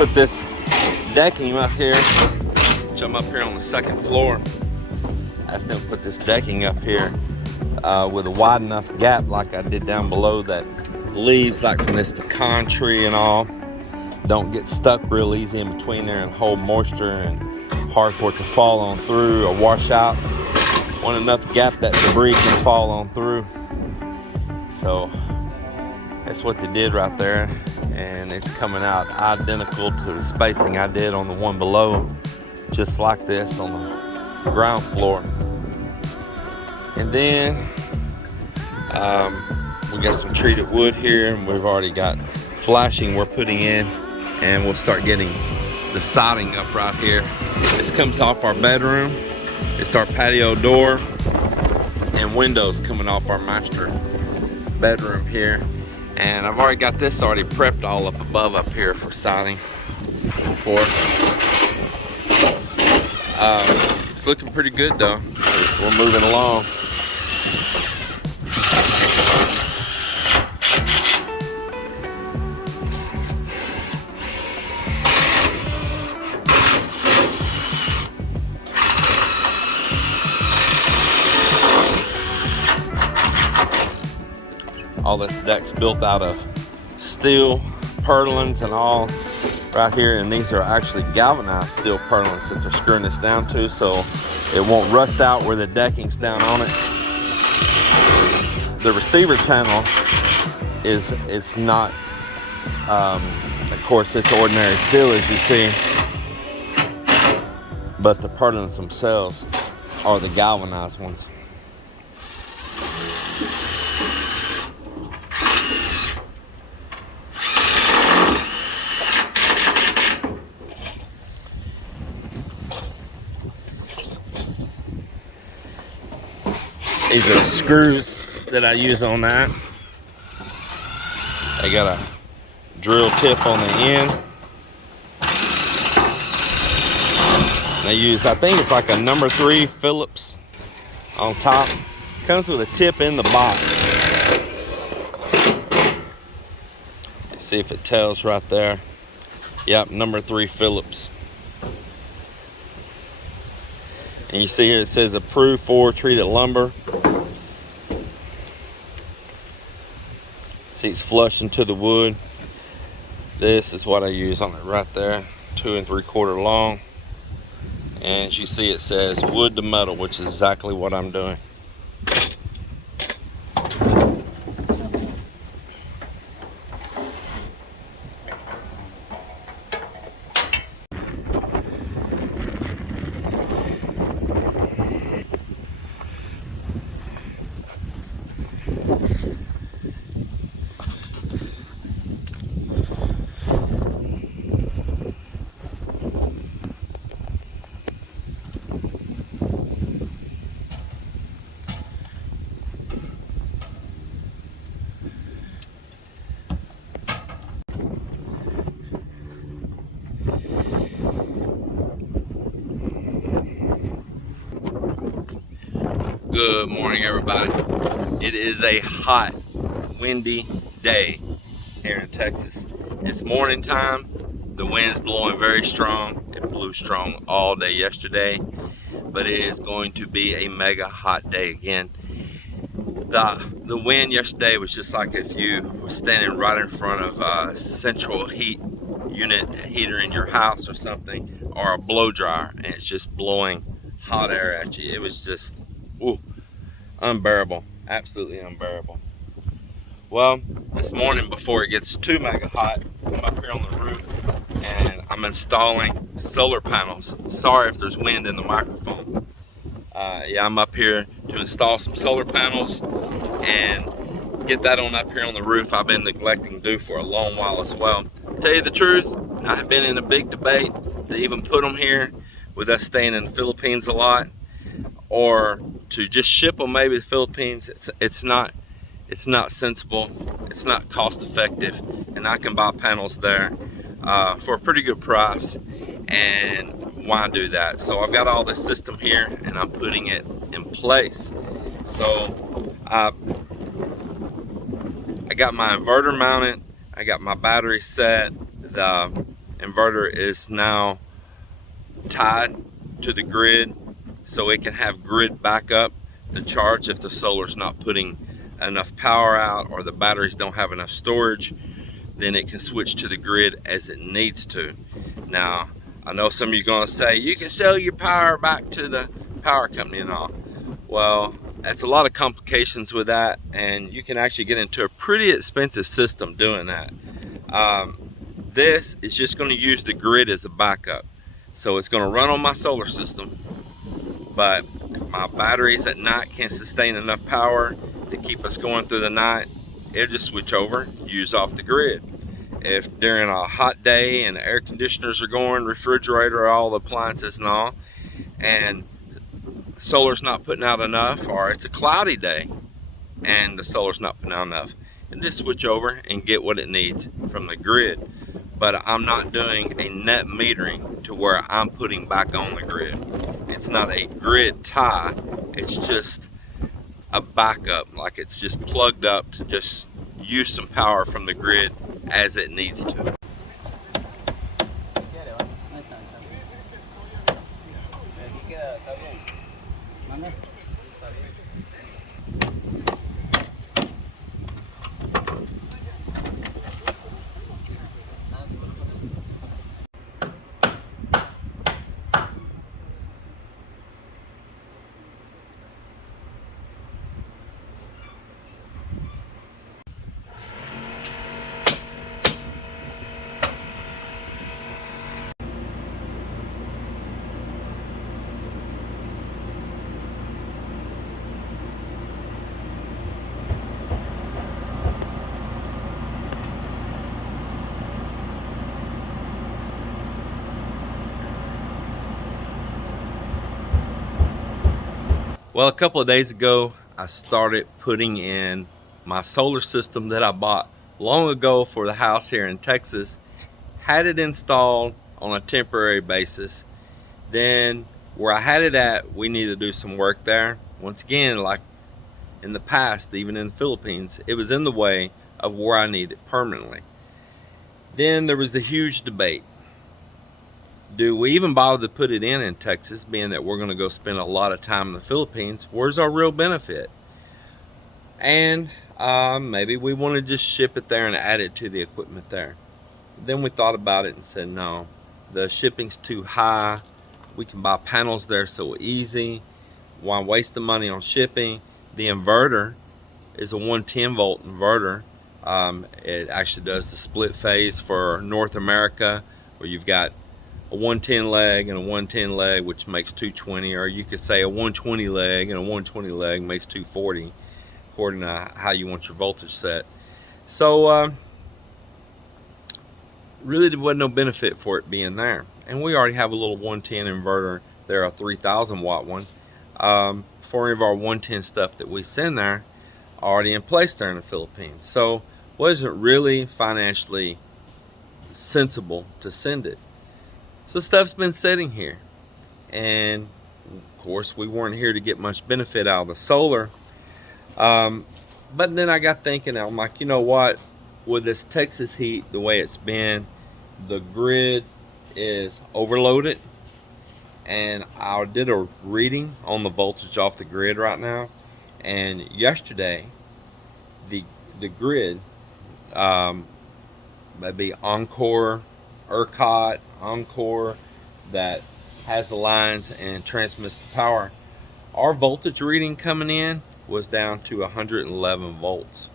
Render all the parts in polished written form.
put this decking up here, which I'm up here on the second floor. I asked them to put this decking up here with a wide enough gap like I did down below, that leaves like from this pecan tree and all don't get stuck real easy in between there and hold moisture, and hard for it to fall on through or wash out. Want enough gap that debris can fall on through. So that's what they did right there, and it's coming out identical to the spacing I did on the one below, just like this on the ground floor. And then we got some treated wood here, and we've already got flashing we're putting in, and we'll start getting the siding up right here. This comes off our bedroom. It's our patio door and windows coming off our master bedroom here. And I've already got this already prepped all up above up here for siding. It's looking pretty good though. We're moving along. All this deck's built out of steel purlins and all right here, and these are actually galvanized steel purlins that they're screwing this down to, so it won't rust out where the decking's down on it. The receiver channel is not, of course, it's ordinary steel as you see, but the purlins themselves are the galvanized ones. These are the screws that I use on that. They got a drill tip on the end. They use, I think it's like a number 3 Phillips on top. Comes with a tip in the box. Let's see if it tells right there. Yep, number 3 Phillips. And you see here it says approved for treated lumber. See, it's flush into the wood. This is what I use on it right there, 2 3/4 long. And as you see, it says wood to metal, which is exactly what I'm doing. Good morning, everybody. It is a hot, windy day here in Texas. It's morning time. The wind's blowing very strong. It blew strong all day yesterday, but it is going to be a mega hot day again. The wind yesterday was just like if you were standing right in front of a central heat unit, a heater in your house or something, or a blow dryer, and it's just blowing hot air at you. It was just, ooh, unbearable, absolutely unbearable. Well, this morning before it gets too mega hot, I'm up here on the roof and I'm installing solar panels. Sorry if there's wind in the microphone. Yeah, I'm up here to install some solar panels and get that on up here on the roof. I've been neglecting to do for a long while as well. To tell you the truth, I have been in a big debate to even put them here with us staying in the Philippines a lot, or to just ship them maybe to the Philippines. It's not sensible, it's not cost effective, and I can buy panels there for a pretty good price, and why do that? So I've got all this system here and I'm putting it in place. So I got my inverter mounted, I got my battery set, the inverter is now tied to the grid, so it can have grid backup to charge if the solar's not putting enough power out or the batteries don't have enough storage. Then it can switch to the grid as it needs to. Now, I know some of you are going to say, you can sell your power back to the power company and all. Well, that's a lot of complications with that, and you can actually get into a pretty expensive system doing that. This is just going to use the grid as a backup. So it's going to run on my solar system, but if my batteries at night can't sustain enough power to keep us going through the night, it'll just switch over, use off the grid. If during a hot day and the air conditioners are going, refrigerator, all the appliances and all, and solar's not putting out enough, or it's a cloudy day and the solar's not putting out enough, and just switch over and get what it needs from the grid. But I'm not doing a net metering to where I'm putting back on the grid. It's not a grid tie, it's just a backup, like it's just plugged up to just use some power from the grid as it needs to. Well, a couple of days ago, I started putting in my solar system that I bought long ago for the house here in Texas. Had it installed on a temporary basis. Then where I had it at, we needed to do some work there. Once again, like in the past, even in the Philippines, it was in the way of where I need it permanently. Then there was the huge debate. Do we even bother to put it in Texas, being that we're going to go spend a lot of time in the Philippines? Where's our real benefit? And maybe we want to just ship it there and add it to the equipment there. Then we thought about it and said, no, the shipping's too high. We can buy panels there so easy. Why waste the money on shipping? The inverter is a 110 volt inverter. It actually does the split phase for North America, where you've got a 110 leg and a 110 leg, which makes 220, or you could say a 120 leg and a 120 leg makes 240, according to how you want your voltage set. So really there wasn't no benefit for it being there, and we already have a little 110 inverter there, a 3000 watt one, for any of our 110 stuff that we send there already in place there in the Philippines. So wasn't really financially sensible to send it. So stuff's been sitting here, and of course we weren't here to get much benefit out of the solar. But then I got thinking, I'm like, you know what, with this Texas heat the way it's been, the grid is overloaded, and I did a reading on the voltage off the grid right now, and yesterday the grid, maybe Encore, ERCOT, Encore, that has the lines and transmits the power, our voltage reading coming in was down to 111 volts,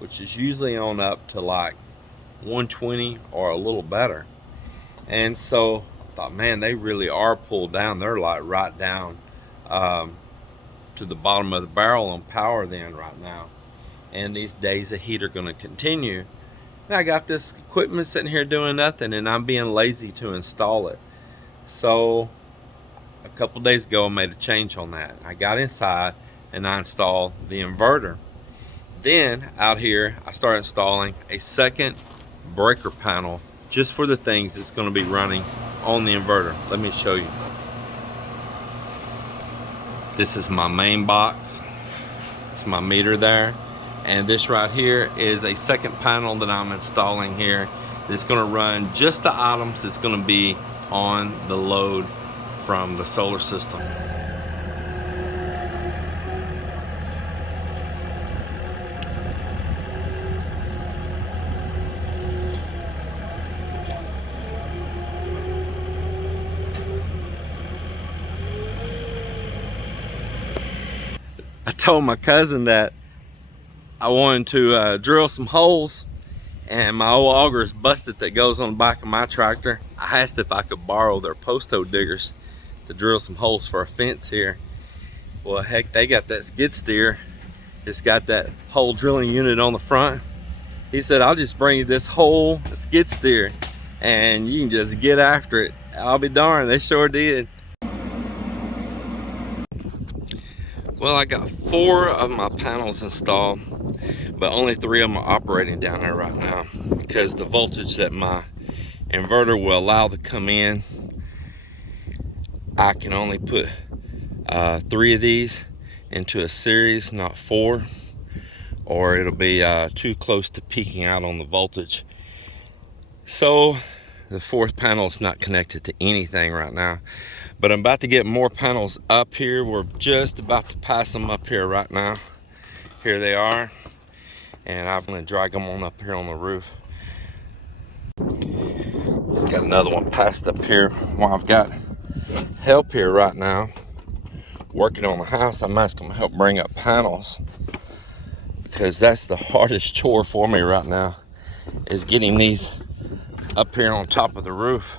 which is usually on up to like 120 or a little better. And so I thought, man, they really are pulled down. They're like right down to the bottom of the barrel on power then right now. And these days of heat are going to continue. And I got this equipment sitting here doing nothing, and I'm being lazy to install it. So a couple days ago I made a change on that. I got inside and I installed the inverter. Then out here I started installing a second breaker panel just for the things that's going to be running on the inverter. Let me show you. This is my main box. It's my meter there. And this right here is a second panel that I'm installing here. It's gonna run just the items that's gonna be on the load from the solar system. I told my cousin that I wanted to drill some holes, and my old auger is busted that goes on the back of my tractor. I asked if I could borrow their post hole diggers to drill some holes for a fence here. Well, heck, they got that skid steer. It's got that hole drilling unit on the front. He said, I'll just bring you this whole skid steer and you can just get after it. I'll be darned, they sure did. Well, I got 4 of my panels installed, but only 3 of them are operating down there right now because the voltage that my inverter will allow to come in, I can only put 3 of these into a series, not 4, or it'll be too close to peaking out on the voltage. So the 4th panel is not connected to anything right now, but I'm about to get more panels up here. We're just about to pass them up here right now. Here they are, and I'm going to drag them on up here on the roof. Just got another one passed up here. While I've got help here right now working on the house, I'm asking them to help bring up panels, because that's the hardest chore for me right now, is getting these up here on top of the roof.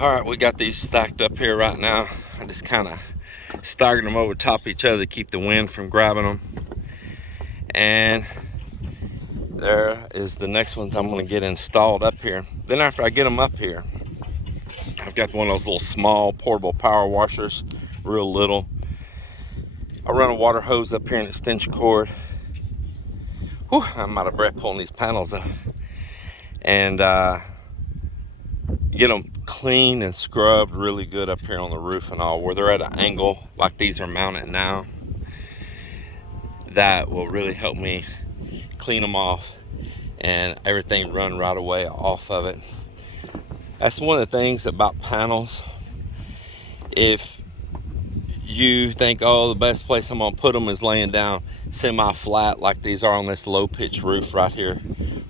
All right, we got these stacked up here right now. I just kind of staggered them over top of each other to keep the wind from grabbing them. And there is the next ones I'm going to get installed up here. Then after I get them up here, I've got one of those little small portable power washers, real little. I run a water hose up here in the extension cord. Whew, I'm out of breath pulling these panels up. And get them clean and scrubbed really good up here on the roof and all, where they're at an angle like these are mounted now. That will really help me clean them off and everything run right away off of it. That's one of the things about panels. If you think, oh, the best place I'm gonna put them is laying down semi-flat like these are on this low pitch roof right here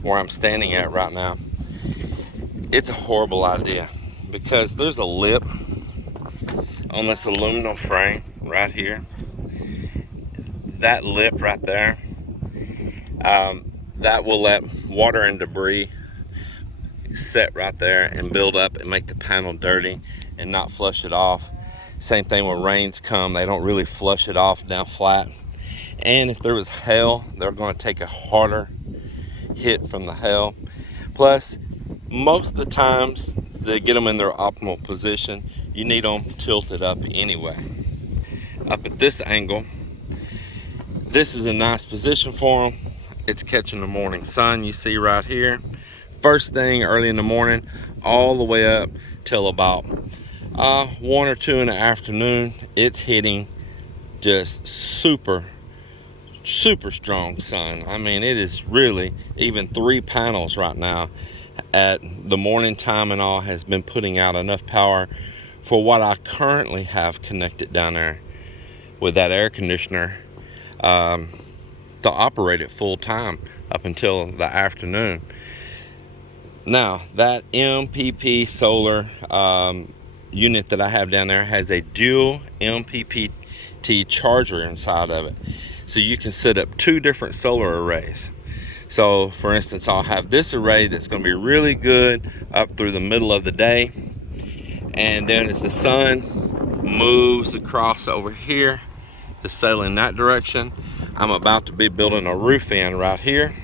where I'm standing at right now, it's a horrible idea, because there's a lip on this aluminum frame right here. That lip right there, that will let water and debris set right there and build up and make the panel dirty and not flush it off. Same thing when rains come, they don't really flush it off down flat. And if there was hail, they're going to take a harder hit from the hail. Plus, most of the times to get them in their optimal position, you need them tilted up anyway. Up at this angle, this is a nice position for them. It's catching the morning sun, you see right here. First thing early in the morning, all the way up till about 1 or 2 in the afternoon, it's hitting just super strong sun. I mean, it is really, even 3 panels right now at the morning time and all has been putting out enough power for what I currently have connected down there with that air conditioner to operate it full time up until the afternoon. Now, that MPP solar unit that I have down there has a dual MPPT charger inside of it. So you can set up 2 different solar arrays. So for instance, I'll have this array that's going to be really good up through the middle of the day. And then as the sun moves across over here to sail in that direction, I'm about to be building a roof in right here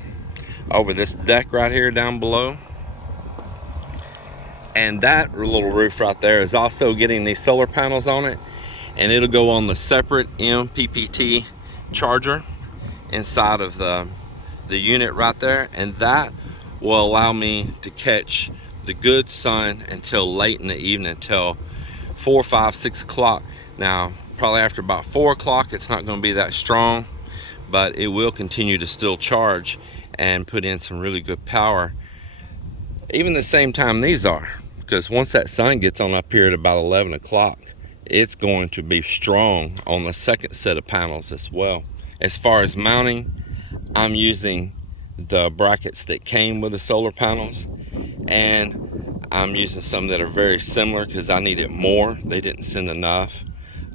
over this deck right here down below. And that little roof right there is also getting these solar panels on it, and it'll go on the separate MPPT charger inside of the unit right there, and that will allow me to catch the good sun until late in the evening, until 4, 5, 6 o'clock. Now, probably after about 4 o'clock, it's not going to be that strong, but it will continue to still charge and put in some really good power, even the same time these are. Because once that sun gets on up here at about 11 o'clock, it's going to be strong on the second set of panels as well. As far as mounting, I'm using the brackets that came with the solar panels, and I'm using some that are very similar because I needed more. They didn't send enough,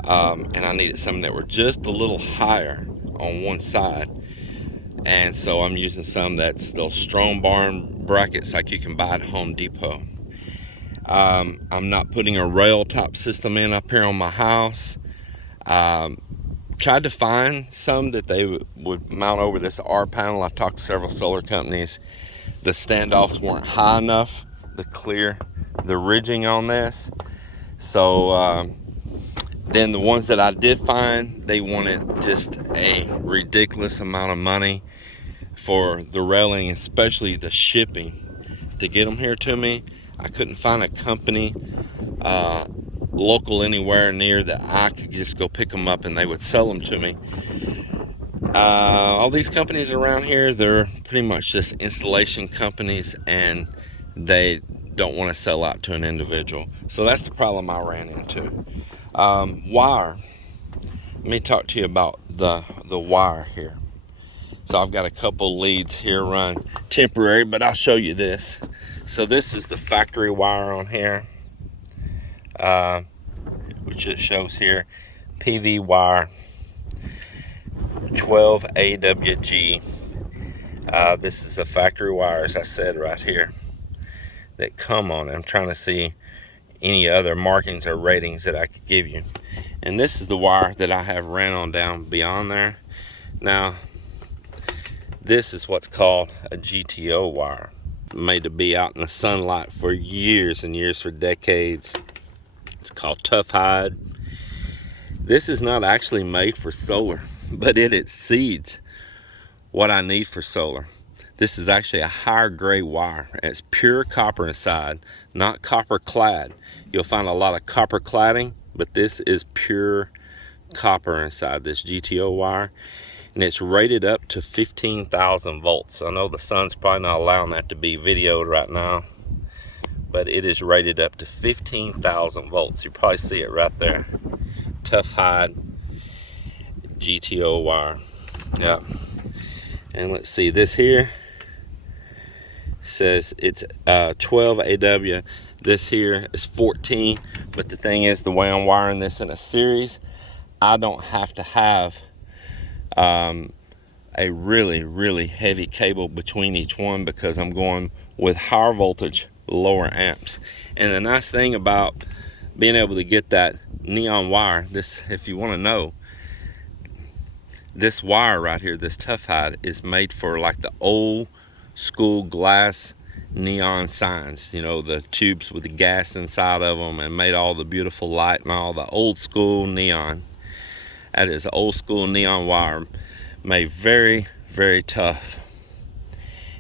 and I needed some that were just a little higher on one side. And so I'm using some that's those strong barn brackets like you can buy at Home Depot. I'm not putting a rail top system in up here on my house. Tried to find some that they would mount over this R panel. I talked to several solar companies. The standoffs weren't high enough to clear the ridging on this. So then the ones that I did find, they wanted just a ridiculous amount of money for the railing, especially the shipping to get them here to me. I couldn't find a company local anywhere near that I could just go pick them up and they would sell them to me. All these companies around here, they're pretty much just installation companies, and they don't want to sell out to an individual. So that's the problem I ran into. Wire. Let me talk to you about the wire here. So I've got a couple leads here run temporary, but I'll show you this. So this is the factory wire on here, which it shows here, PV wire 12 AWG. This is a factory wire, as I said right here, that come on it. I'm trying to see any other markings or ratings that I could give you. And this is the wire that I have ran on down beyond there. Now, this is what's called a GTO wire, made to be out in the sunlight for years and years, for decades. It's called tough hide. This is not actually made for solar, but it exceeds what I need for solar. This is actually a higher grade wire, and it's pure copper inside, not copper clad. You'll find a lot of copper cladding, but this is pure copper inside this GTO wire, and it's rated up to 15,000 volts. I know the sun's probably not allowing that to be videoed right now, but it is rated up to 15,000 volts. You probably see it right there. Tough hide GTO wire. Yeah. And let's see, this here says it's 12 AW. This here is 14, but the thing is, the way I'm wiring this in a series, I don't have to have a really heavy cable between each one, because I'm going with higher voltage, lower amps. And the nice thing about being able to get that neon wire, this, if you want to know, this wire right here, this tough hide, is made for like the old school glass neon signs, you know, the tubes with the gas inside of them, and made all the beautiful light and all the old school neon. That is old school neon wire, made very tough,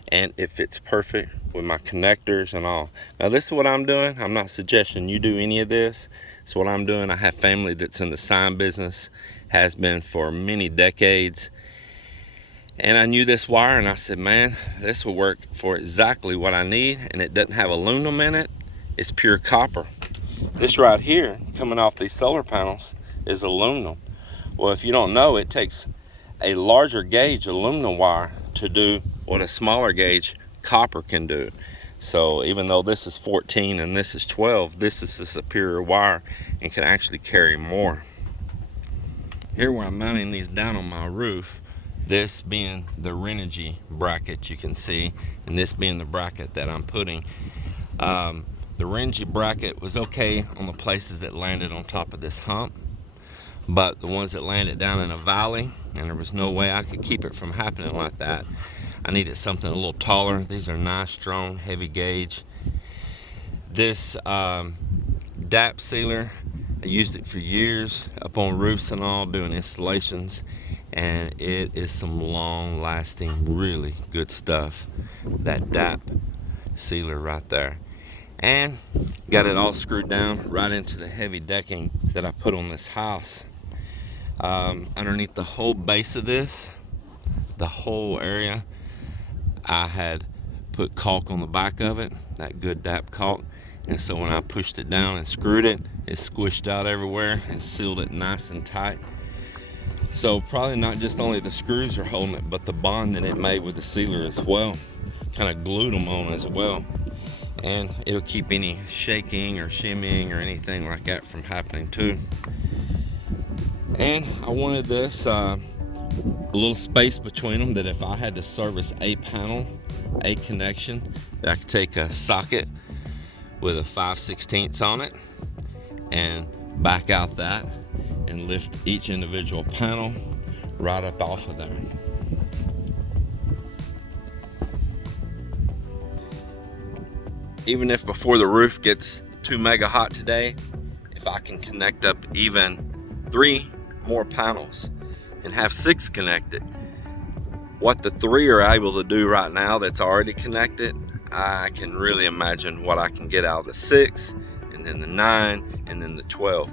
and it fits perfect with my connectors and all. Now this is what I'm doing. I'm not suggesting you do any of this. It's what I'm doing. I have family that's in the sign business, has been for many decades, and I knew this wire, and I said, man, this will work for exactly what I need, and it doesn't have aluminum in it. It's pure copper. This right here, coming off these solar panels, is aluminum. Well, if you don't know, it takes a larger gauge aluminum wire to do what a smaller gauge copper can do. So even though this is 14 and this is 12, this is a superior wire and can actually carry more. Here where I'm mounting these down on my roof, this being the Renogy bracket you can see, and this being the bracket that I'm putting. The Renogy bracket was okay on the places that landed on top of this hump, but the ones that landed down in a valley, and there was no way I could keep it from happening like that, I needed something a little taller. These are nice, strong, heavy gauge. This DAP sealer, I used it for years up on roofs and all, doing installations, and it is some long lasting, really good stuff. That DAP sealer right there. And got it all screwed down right into the heavy decking that I put on this house. Underneath the whole base of this, the whole area, I had put caulk on the back of it, that good DAP caulk, and so when I pushed it down and screwed it, it squished out everywhere and sealed it nice and tight. So probably not just only the screws are holding it, but the bond that it made with the sealer as well, kind of glued them on as well, and it'll keep any shaking or shimmying or anything like that from happening too. And I wanted this a little space between them, that if I had to service a panel, a connection, that I could take a socket with a 5/16 on it and back out that and lift each individual panel right up off of there. Even if before the roof gets too mega hot today, if I can connect up even 3 more panels and have 6 connected, what the 3 are able to do right now that's already connected, I can really imagine what I can get out of the 6, and then the 9, and then the 12.